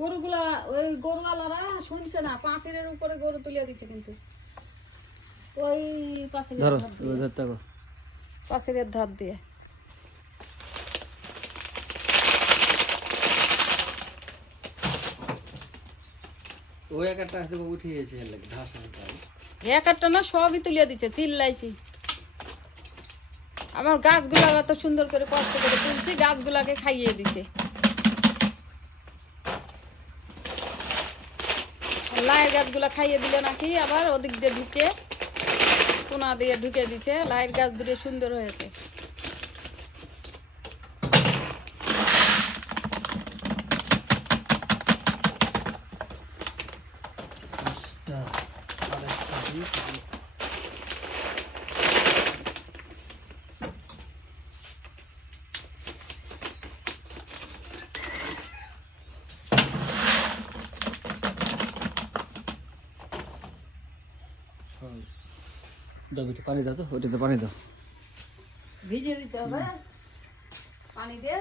গরুগুলা ওই গরুওয়ালারা শুনছে না, পাঁচিলের উপরে গরু তুলে দিচ্ছে কিন্তু ওই পাঁচিলের ধার দিয়ে ওই একটা উঠে গেছে ঘাস এক একটা না সবই তুলে দিচ্ছে, চিল্লাইছি। আমার গাছগুলা এত সুন্দর করে কষ্ট করে তুলছি, গাছগুলাকে খাইয়ে দিচ্ছে। লাইয়ের গাছগুলা খাইয়ে দিলে নাকি আবার ওদিক দিয়ে ঢুকে কোনা দিয়ে ঢুকে দিচ্ছে। লাইয়ের গাছ দুটো সুন্দর হয়েছে। পানি দাও তো, ওইটাতে পানি দাও। ভিজে দিতে হবে পানি দিয়ে।